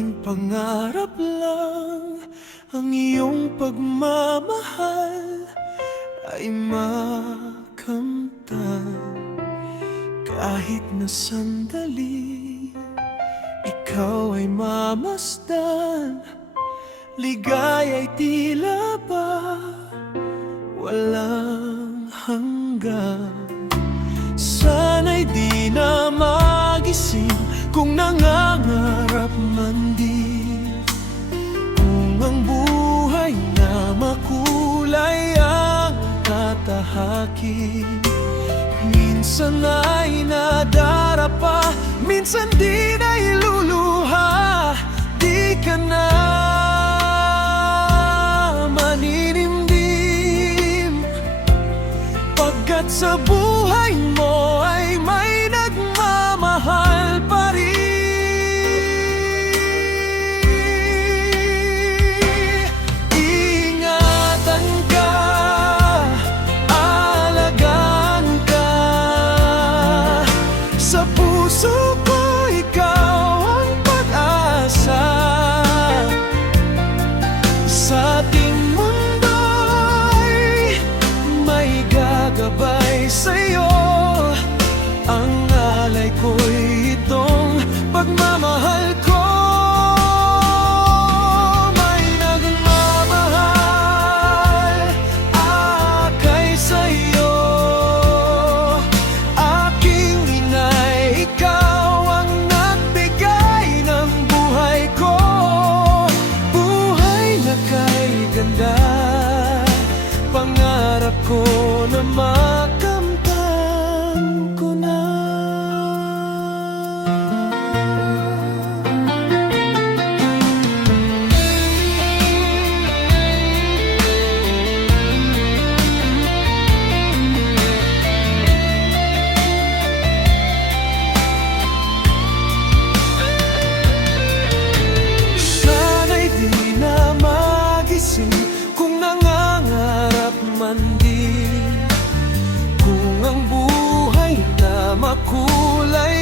tanging pangarap lang ang iyong pagmamahal ay makamtan. Kahit na sandali, ikaw ay mamasdan. Ligaya'y tila ba walang hanggan. Sana'y di na magising kung nangangarap man din, kung ang buhay na makulay ang tatahakin. Minsan ay nadarapa, minsan di na iluluha. Di ka na maninimdim, pagkat sa buhay mo ay may nagmamahal pa rin. Ingatan ka, alagaan ka, sa puso ko ikaw ang pag-asa. Sa ating mundo'y may gagabay sa'yo. Ang alay ko'y itong pagmamahal ko. May nagmamahal akay sa'yo. Aking inay, ikaw ang nagbigay ng buhay ko. Buhay na kay ganda, pangarap ko na makamtan ko na. Sana'y di na magising kung nangangarap man din, kung ang buhay na makulay